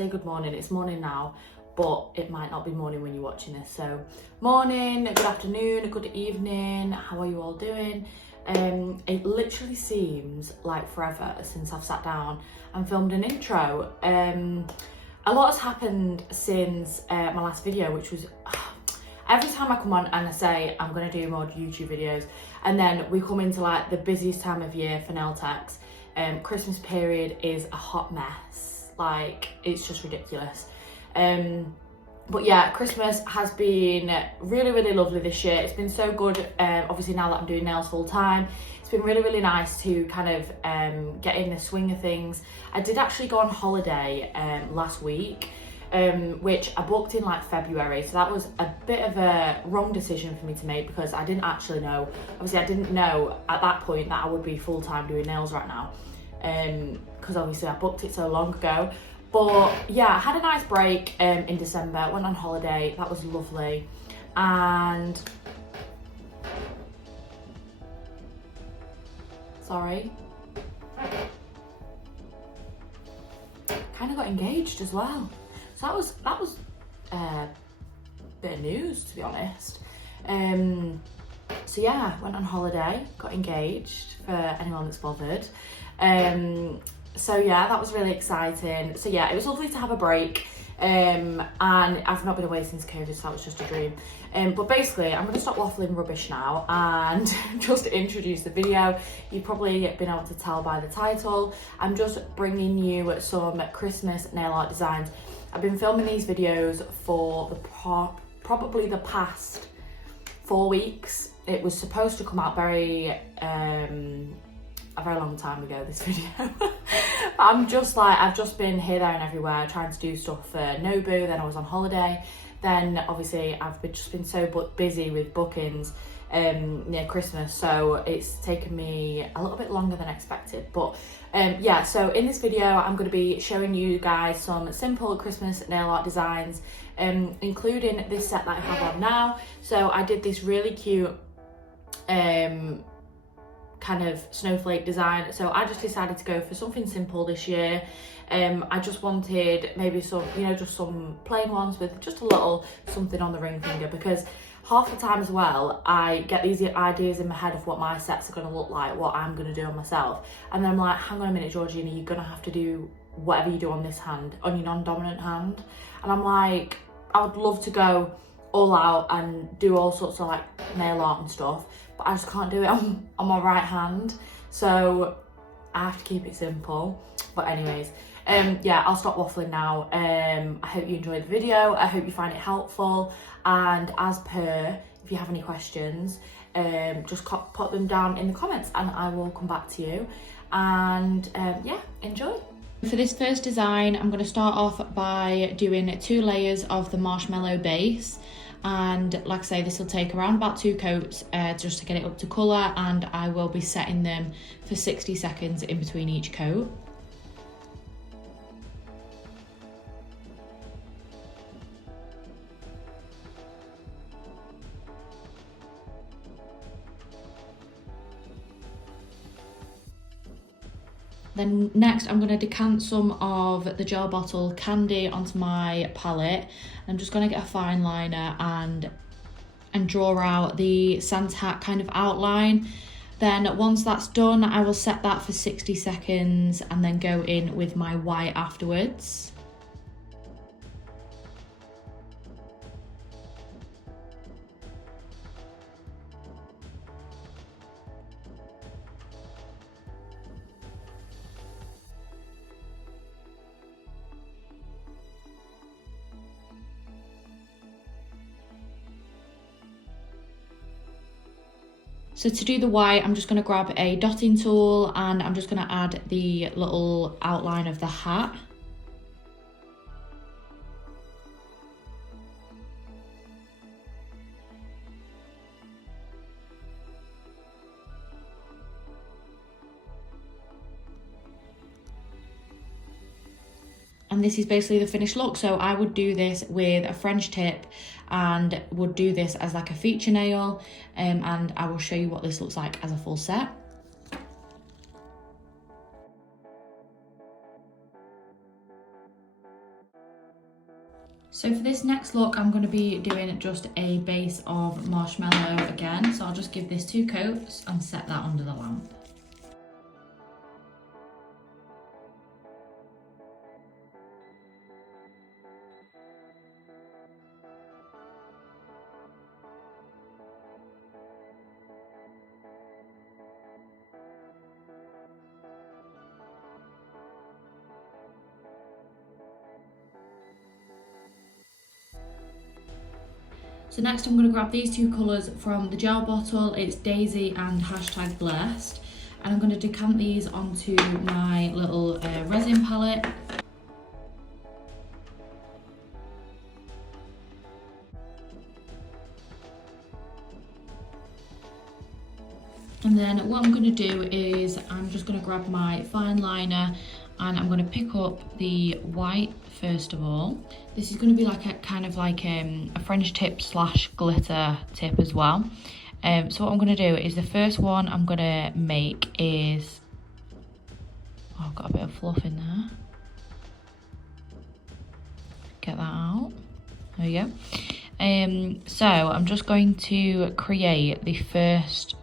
say good morning. It's morning now, but it might not be morning when you're watching this. So morning, good afternoon, good evening, how are you all doing? It literally seems like forever since I've sat down and filmed an intro. A lot has happened since my last video, which was every time I come on and I say I'm going to do more YouTube videos, and then we come into like the busiest time of year for nail techs. Christmas period is a hot mess, like it's just ridiculous. But yeah, Christmas has been really lovely this year. It's been so good. Obviously now that I'm doing nails full time, it's been really nice to kind of get in the swing of things. I did actually go on holiday last week, which I booked in like February, so that was a bit of a wrong decision for me to make because I didn't actually know. Obviously I didn't know at that point that I would be full-time doing nails right now, because obviously I booked it so long ago. But yeah, I had a nice break in December, went on holiday, that was lovely, and sorry, kind of got engaged as well. So that was a bit of news, to be honest. So yeah, went on holiday, got engaged, for anyone that's bothered. So yeah, that was really exciting. So yeah, it was lovely to have a break. And I've not been away since COVID, so that was just a dream. But basically, I'm going to stop waffling rubbish now and just introduce the video. You've probably been able to tell by the title. I'm just bringing you some Christmas nail art designs. I've been filming these videos for probably the past 4 weeks. It was supposed to come out a very long time ago, this video. I've just been here, there and everywhere trying to do stuff for Nobu. Then I was on holiday. Then obviously I've just been so busy with bookings near Christmas, so it's taken me a little bit longer than expected. But yeah, so in this video I'm going to be showing you guys some simple Christmas nail art designs, including this set that I have on now. So I did this really cute kind of snowflake design, so I just decided to go for something simple this year. I just wanted maybe some, just some plain ones with just a little something on the ring finger, because half the time as well I get these ideas in my head of what my sets are going to look like, what I'm going to do on myself, and then I'm like, hang on a minute, Georgina, you're going to have to do whatever you do on this hand, on your non-dominant hand. And I'm like, I would love to go all out and do all sorts of like nail art and stuff, but I just can't do it on my right hand, so I have to keep it simple. But anyways, yeah, I'll stop waffling now. I hope you enjoyed the video, I hope you find it helpful, and as per, if you have any questions, just put them down in the comments and I will come back to you. And yeah, enjoy. For this first design, I'm going to start off by doing 2 layers of the marshmallow base, and like I say, this will take around about 2 coats just to get it up to colour, and I will be setting them for 60 seconds in between each coat. Then next I'm going to decant some of the gel bottle candy onto my palette. I'm just going to get a fine liner and draw out the Santa hat kind of outline. Then once that's done, I will set that for 60 seconds and then go in with my white afterwards. So to do the white, I'm just going to grab a dotting tool and I'm just going to add the little outline of the hat. And this is basically the finished look. So I would do this with a French tip and would do this as like a feature nail, and I will show you what this looks like as a full set. So for this next look, I'm going to be doing just a base of marshmallow again. So I'll just give this 2 coats and set that under the lamp. So next I'm going to grab these 2 colours from the gel bottle. It's Daisy and #blessed. And I'm going to decant these onto my little resin palette. And then what I'm going to do is I'm just going to grab my fine liner and I'm going to pick up the white first of all. This is going to be like a kind of like a French tip / glitter tip as well. So what I'm going to do is the first one I'm going to make is, oh, I've got a bit of fluff in there. Get that out. There we go. So I'm just going to create the first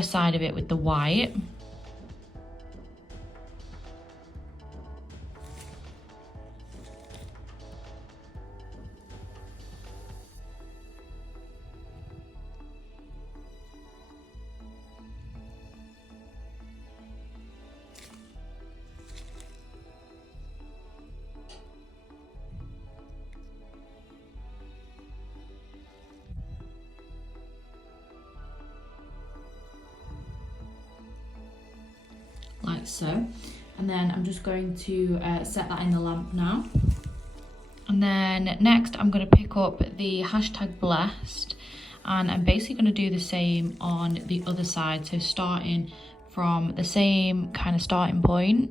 side of it with the white. Like so, and then I'm just going to set that in the lamp now. And then next I'm going to pick up the #blessed and I'm basically going to do the same on the other side, so starting from the same kind of starting point.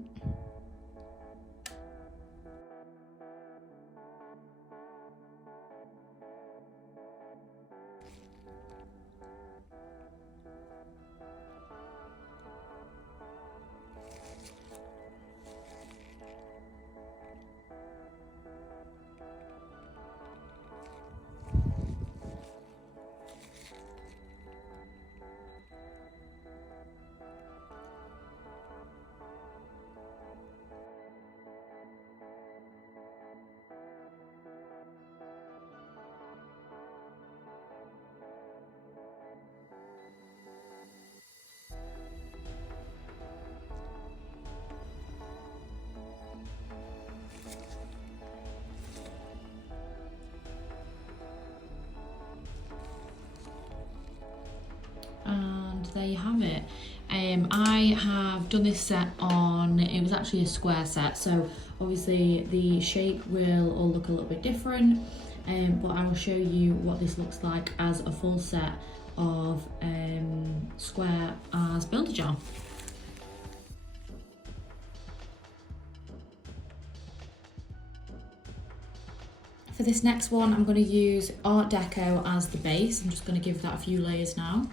And there you have it. I have done this set on, it was actually a square set, so obviously the shape will all look a little bit different, but I will show you what this looks like as a full set of square as Build-A-Jar. For this next one, I'm going to use Art Deco as the base. I'm just going to give that a few layers now.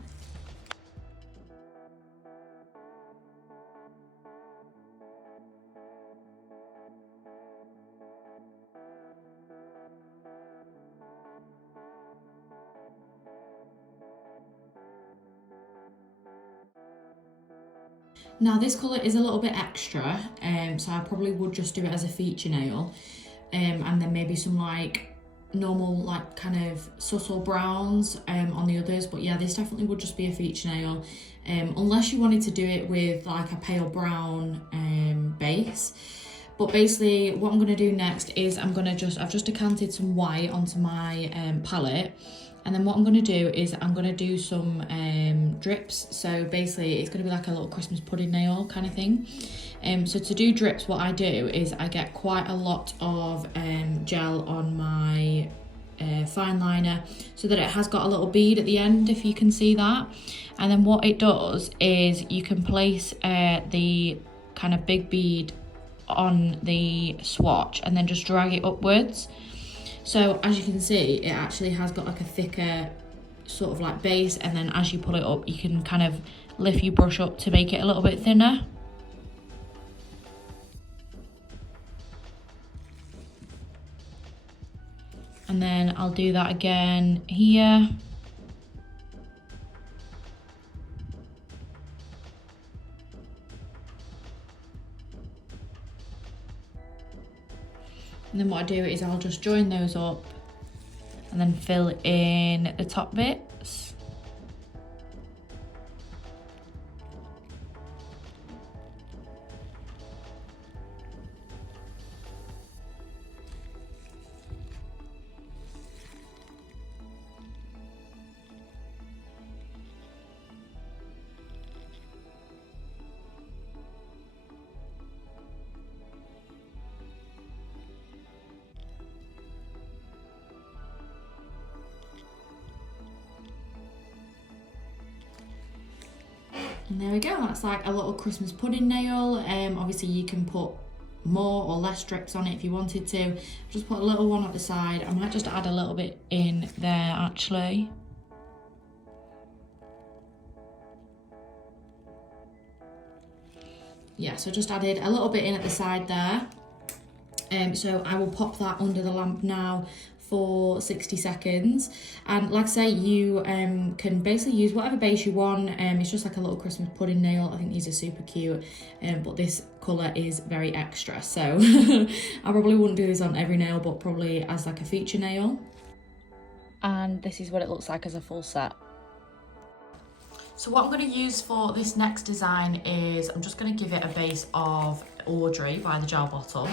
Now this colour is a little bit extra, so I probably would just do it as a feature nail, and then maybe some like normal like kind of subtle browns on the others, but yeah, this definitely would just be a feature nail, unless you wanted to do it with like a pale brown base. But basically what I'm going to do next is I've just decanted some white onto my palette. And then what I'm going to do is I'm going to do some drips. So basically it's going to be like a little Christmas pudding nail kind of thing. So to do drips, what I do is I get quite a lot of gel on my fine liner so that it has got a little bead at the end, if you can see that. And then what it does is you can place the kind of big bead on the swatch and then just drag it upwards. So as you can see, it actually has got like a thicker sort of like base, and then as you pull it up, you can kind of lift your brush up to make it a little bit thinner. And then I'll do that again here. And then what I do is I'll just join those up and then fill in the top bits. And there we go, that's like a little Christmas pudding nail. Obviously you can put more or less strips on it if you wanted to. Just put a little one at the side. I might just add a little bit in there actually. Yeah, so just added a little bit in at the side there. So I will pop that under the lamp now for 60 seconds. And like I say, you can basically use whatever base you want. It's just like a little Christmas pudding nail. I think these are super cute, but this colour is very extra. So I probably wouldn't do this on every nail, but probably as like a feature nail. And this is what it looks like as a full set. So what I'm going to use for this next design is I'm just going to give it a base of Audrey by the Gel Bottle.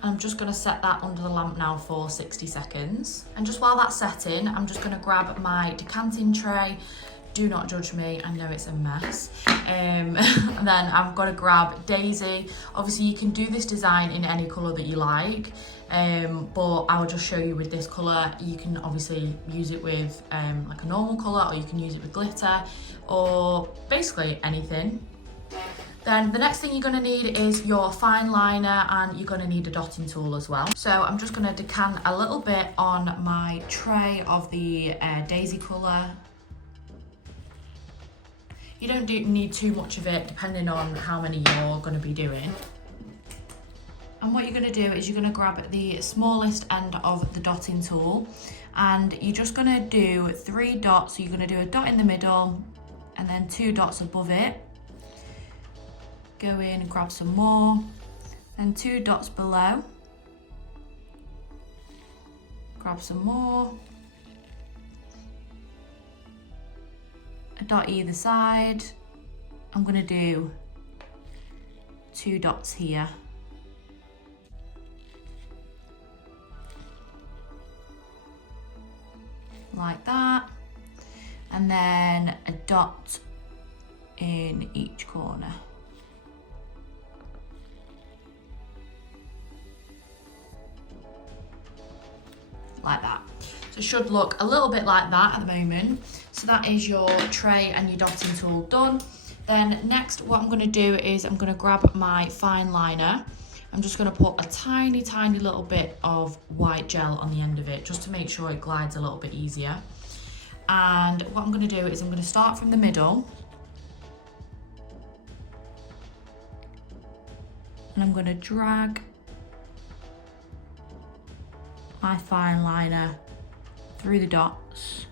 I'm just going to set that under the lamp now for 60 seconds. And just while that's setting, I'm just going to grab my decanting tray. Do not judge me, I know it's a mess. And then I'm going to grab Daisy. Obviously you can do this design in any colour that you like, but I'll just show you with this colour. You can obviously use it with like a normal colour, or you can use it with glitter, or basically anything. Then the next thing you're going to need is your fine liner, and you're going to need a dotting tool as well. So I'm just going to decant a little bit on my tray of the Daisy colour. You don't need too much of it, depending on how many you're going to be doing. And what you're going to do is you're going to grab the smallest end of the dotting tool, and you're just going to do 3 dots. So you're going to do a dot in the middle and then 2 dots above it. Go in and grab some more, and 2 dots below. Grab some more. A dot either side. I'm going to do 2 dots here. Like that. And then a dot in each corner. Like that. So it should look a little bit like that at the moment. So that is your tray and your dotting tool done. Then next what I'm going to do is I'm going to grab my fine liner. I'm just going to put a tiny little bit of white gel on the end of it, just to make sure it glides a little bit easier. And what I'm going to do is I'm going to start from the middle, and I'm going to drag my fine liner through the dots.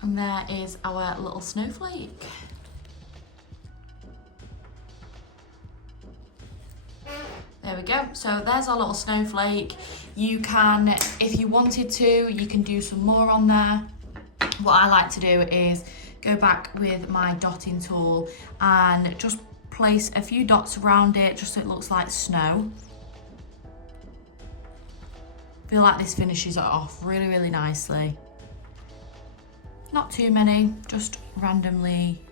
And there is our little snowflake. There we go. So there's our little snowflake. You can, if you wanted to, you can do some more on there. What I like to do is go back with my dotting tool and just place a few dots around it, just so it looks like snow. I feel like this finishes it off really, really nicely. Not too many, just randomly.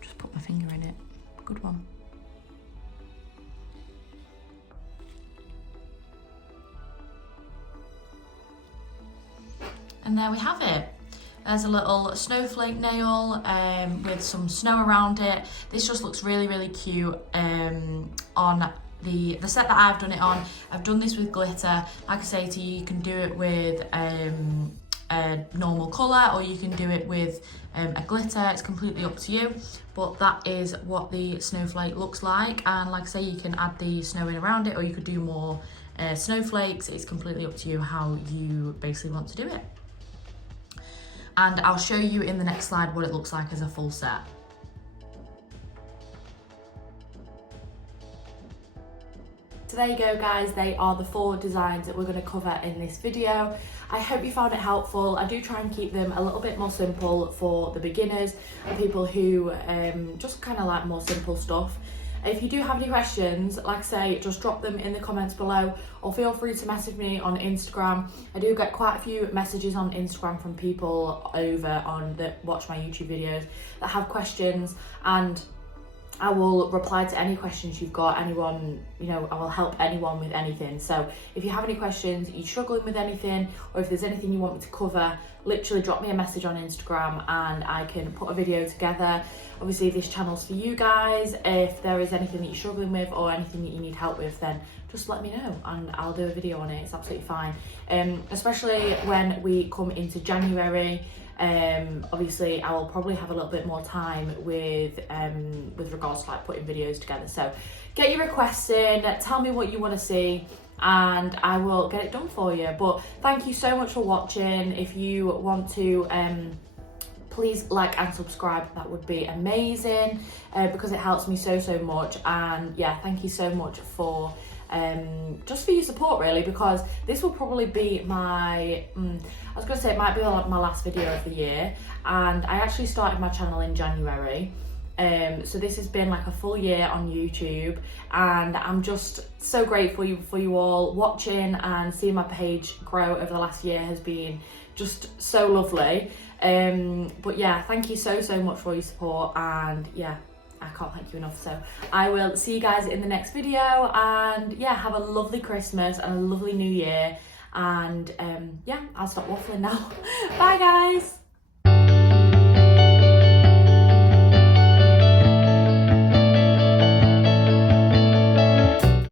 Just put my finger in it. Good one. And there we have it. There's a little snowflake nail with some snow around it. This just looks really, really cute on the set that I've done it on. I've done this with glitter. Like I say to you, you can do it with a normal colour, or you can do it with a glitter. It's completely up to you, but that is what the snowflake looks like. And like I say, you can add the snow in around it, or you could do more snowflakes. It's completely up to you how you basically want to do it. And I'll show you in the next slide what it looks like as a full set. So there you go guys, they are the 4 designs that we're going to cover in this video. I hope you found it helpful. I do try and keep them a little bit more simple for the beginners and people who just kind of like more simple stuff. If you do have any questions, like I say, just drop them in the comments below, or feel free to message me on Instagram. I do get quite a few messages on Instagram from people over on that watch my YouTube videos that have questions, and I will reply to any questions you've got. Anyone, you know, I will help anyone with anything. So if you have any questions, you're struggling with anything, or if there's anything you want me to cover, literally drop me a message on Instagram and I can put a video together. Obviously this channel's for you guys. If there is anything that you're struggling with or anything that you need help with, then just let me know and I'll do a video on it. It's absolutely fine. Especially when we come into January. Obviously I will probably have a little bit more time with regards to like putting videos together. So get your requests in, tell me what you want to see, and I will get it done for you. But thank you so much for watching. If you want to please like and subscribe, that would be amazing, because it helps me so much. And yeah, thank you so much for just for your support really, because this will probably be my I was gonna say it might be like my last video of the year, and I actually started my channel in January, so this has been like a full year on YouTube, and I'm just so grateful for you all watching, and seeing my page grow over the last year has been just so lovely. But yeah, thank you so much for your support, and yeah, I can't thank you enough. So I will see you guys in the next video, and yeah, have a lovely Christmas and a lovely New Year, and yeah, I'll stop waffling now. Bye guys.